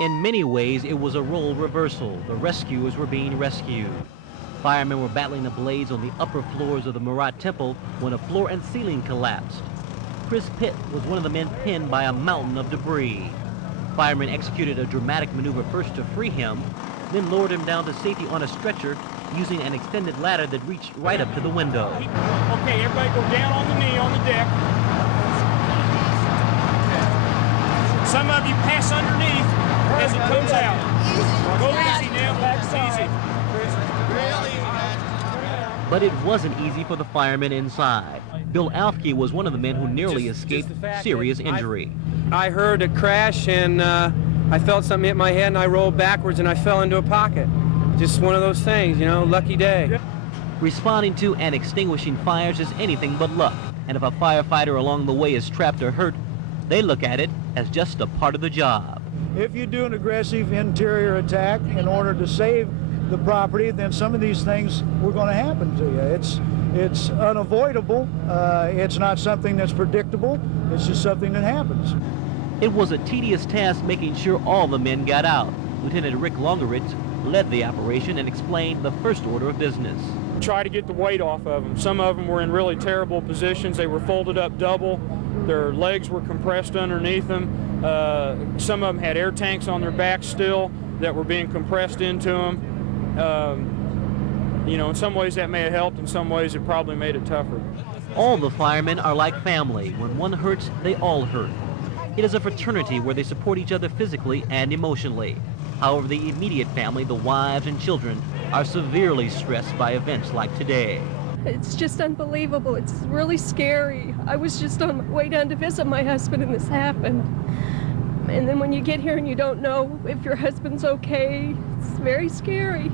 In many ways, it was a role reversal. The rescuers were being rescued. Firemen were battling the blaze on the upper floors of the Murat temple when a floor and ceiling collapsed. Chris Pitt was one of the men pinned by a mountain of debris. Firemen executed a dramatic maneuver first to free him, then lowered him down to safety on a stretcher using an extended ladder that reached right up to the window. Okay, everybody go down on the knee on the deck. Some of you pass underneath as it comes out. Go easy now, easy. But it wasn't easy for the firemen inside. Bill Alfke was one of the men who nearly escaped serious injury. I heard a crash and I felt something hit my head and I rolled backwards and I fell into a pocket. Just one of those things, you know, lucky day. Responding to and extinguishing fires is anything but luck. And if a firefighter along the way is trapped or hurt, they look at it as just a part of the job. If you do an aggressive interior attack in order to save the property, then some of these things were going to happen to you. It's unavoidable. It's not something that's predictable. It's just something that happens. It was a tedious task making sure all the men got out. Lieutenant Rick Longeritz led the operation and explained the first order of business. Try to get the weight off of them. Some of them were in really terrible positions. They were folded up double. Their legs were compressed underneath them. Some of them had air tanks on their backs still that were being compressed into them. You know, in some ways that may have helped, in some ways it probably made it tougher. All the firemen are like family. When one hurts, they all hurt. It is a fraternity where they support each other physically and emotionally. However, the immediate family, the wives and children, are severely stressed by events like today. It's just unbelievable. It's really scary. I was just on my way down to visit my husband and this happened. And then when you get here and you don't know if your husband's okay, it's very scary.